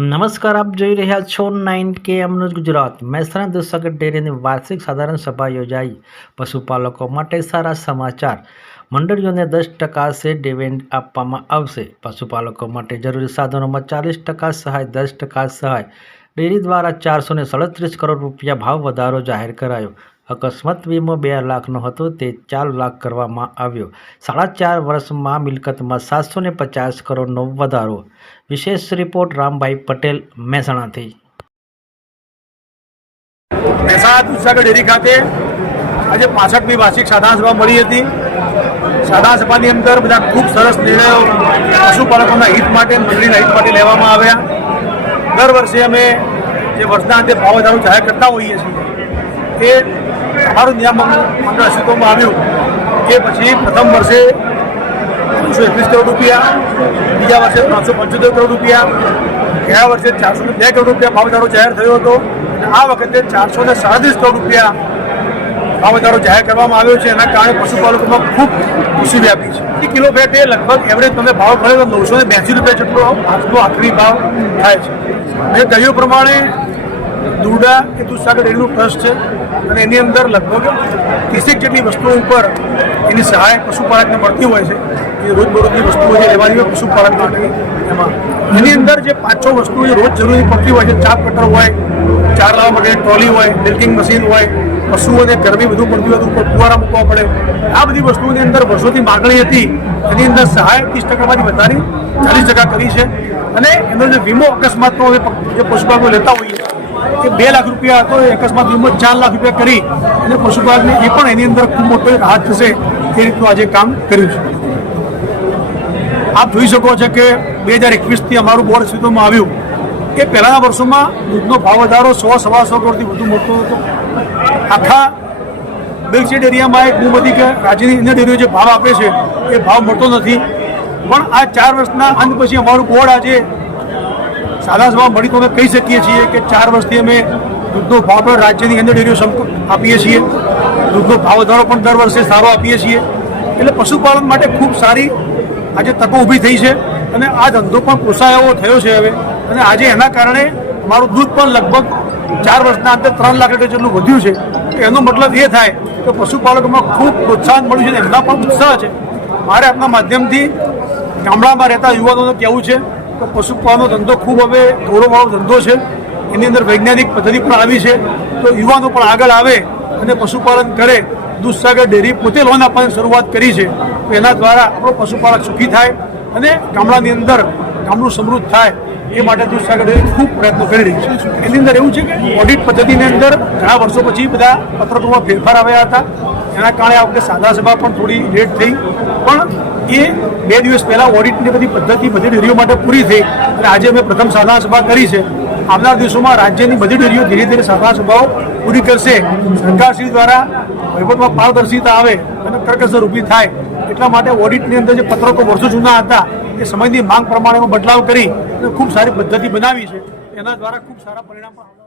નમસ્કાર, આપ જોઈ રહ્યા છો નાઇન કે એમનું ગુજરાત. મહેસાણા દુસગઢ ડેરીની વાર્ષિક સાધારણ સભા યોજાઈ. પશુપાલકો માટે સારા સમાચાર. મંડળીઓને દસ ટકા સે ડિવિડન્ડ આપવામાં આવશે. પશુપાલકો માટે જરૂરી સાધનોમાં ચાલીસ ટકા સહાય, દસ ટકા સહાય. ડેરી દ્વારા ચારસો સડત્રીસ કરોડ રૂપિયા ભાવ વધારો જાહેર કરાયો. અકસ્માત વીમો બે લાખનો હતો, તે ચાર લાખ કરવામાં આવ્યો. સાડા ચાર વર્ષમાં મિલકતમાં સાતસો ને પચાસ કરોડનો વધારો. વિશેષ રિપોર્ટ રામભાઈ પટેલ, મહેસાણાથી. મહેસાણા દૂધસાગર ડેરી ખાતે આજે પાસઠમી વાર્ષિક સાધારણ મળી હતી. સાધારણ સભાની અંદર બધા ખૂબ સરસ નિર્ણયો પશુપાલકોના હિત માટે, મંડળીના હિત માટે લેવામાં આવ્યા. દર વર્ષે અમે જે વર્ષના અંતે ભાવ વધારો જાહેર કરતા હોઈએ છીએ એ અમારું નિયામક મંડળ અસ્તિત્વમાં આવ્યું કે પછી પ્રથમ વર્ષે ત્રણસો એકવીસ કરોડ રૂપિયા, બીજા વર્ષે ત્રણસો પંચોતેર કરોડ રૂપિયા, ગયા વર્ષે ચારસો બે કરોડ રૂપિયા ભાવધારો જાહેર થયો હતો. અને આ વખતે ચારસો ને સાડત્રીસ કરોડ રૂપિયા ભાવધારો જાહેર કરવામાં આવ્યો છે. એના કારણે પશુપાલકોમાં ખૂબ ખુશી વ્યાપી છે. એક કિલો ફેટ એ લગભગ એવરેજ તમને ભાવ ભરે તો નવસો ને બ્યાસી રૂપિયા જેટલો આજનો આખરી ભાવ થાય છે. મેં કહ્યું પ્રમાણે દુડા કે દૂધસાગર ડેરીનું ટ્રસ્ટ છે અને એની અંદર લગભગ ત્રીસેક જેટલી વસ્તુઓ ઉપર એની સહાય પશુપાલકને મળતી હોય છે એ રોજબરોજની વસ્તુઓ જે લેવાની હોય પશુપાલક માટે એમાં. એની અંદર જે પાંચ છ વસ્તુઓ જે રોજ જરૂરી પડતી હોય છે, ચાપ કટર હોય, ચાર લાવવા માટે ટ્રોલી હોય મિલ્કિંગ મશીન હોય પશુઓને ગરમી બધું પડતી હોય તો ઉપર ફુવારા મૂકવા પડે. આ બધી વસ્તુઓની અંદર વર્ષોથી માગણી હતી. એની અંદર સહાય ત્રીસ ટકામાંથી વધારી ચાલીસ ટકા કરી છે. અને એનો જે વીમો અકસ્માતનો જે પશુપાલકો લેતા હોઈએ એ બે લાખ રૂપિયા એ અકસ્માત વીમો ચાર લાખ રૂપિયા કરી અને પશુપાલકને એ પણ એની અંદર ખૂબ મોટો હાથ થશે એ રીતનું આજે કામ કર્યું છે. આપ જોઈ શકો છો કે બે હજાર એકવીસથી અમારું બોર્ડ અસ્તિત્વમાં આવ્યું કે પહેલાંના વર્ષોમાં દૂધનો ભાવ વધારો સો, સવા સો કરોડથી વધુ મોટો હતો. આખા બેલશેડ એરિયામાં એક બહુ બધી કે રાજ્યની અન્ય ડેરીઓ જે ભાવ આપે છે એ ભાવ મળતો નથી. પણ આ ચાર વર્ષના અંત પછી અમારું બોર્ડ આજે સાદા સભા મળી તો અમે કહી શકીએ છીએ કે ચાર વર્ષથી અમે દૂધનો ભાવ પણ રાજ્યની અંદર ડેરીઓ આપીએ છીએ. દૂધનો ભાવ વધારો પણ દર વર્ષે સારો આપીએ છીએ. એટલે પશુપાલન માટે ખૂબ સારી આજે તકો ઊભી થઈ છે અને આ ધંધો પણ પોસાય એવો થયો છે હવે. અને આજે એના કારણે મારું દૂધ પણ લગભગ ચાર વર્ષના અંતે ત્રણ લાખ લીટર જેટલું વધ્યું છે. એનો મતલબ એ થાય કે પશુપાલકોમાં ખૂબ પ્રોત્સાહન મળ્યું છે એમના પણ ઉત્સાહ છે. મારે આપના માધ્યમથી ગામડામાં રહેતા યુવાનોને કહેવું છે કે પશુપાલનનો ધંધો ખૂબ હવે ગૌરવવાળો ધંધો છે. એની અંદર વૈજ્ઞાનિક પદ્ધતિ પણ આવી છે. તો યુવાનો પણ આગળ આવે અને પશુપાલન કરે. દૂધસાગર ડેરી પોતે લોન આપવાની શરૂઆત કરી છે. તો એના દ્વારા આપણો પશુપાલક સુખી થાય અને ગામડાની અંદર ગામડું સમૃદ્ધ થાય. એ માટે દૂધસાગર ડેરી ખૂબ પ્રયત્નો કરી રહી છે. એની અંદર એવું છે કે ઓડિટ પદ્ધતિની અંદર ઘણા વર્ષો પછી બધા પત્રકોમાં ફેરફાર આવ્યા હતા. એના કારણે આ વખતે સાદા સભા પણ થોડી લેટ થઈ. પણ એ બે દિવસ પહેલાં ઓડિટની બધી પદ્ધતિ, બધી ડેરીઓ માટે પૂરી થઈ. અને આજે અમે પ્રથમ સાધારણ સભા કરી છે. આવનાર દિવસોમાં રાજ્યની બધી ડેરીઓ ધીરે ધીરે સાધારણ સભાઓ પૂરી કરશે. સરકારશ્રી દ્વારા વહીવટમાં પારદર્શિતા આવે અને કરકસર ઊભી થાય. એટલા માટે ઓડિટની અંદર જે પત્રકો વર્ષો જૂના હતા, એ સમયની માંગ પ્રમાણેનો બદલાવ કરી અને ખૂબ સારી પદ્ધતિ બનાવી છે. એના દ્વારા ખૂબ સારા પરિણામ પણ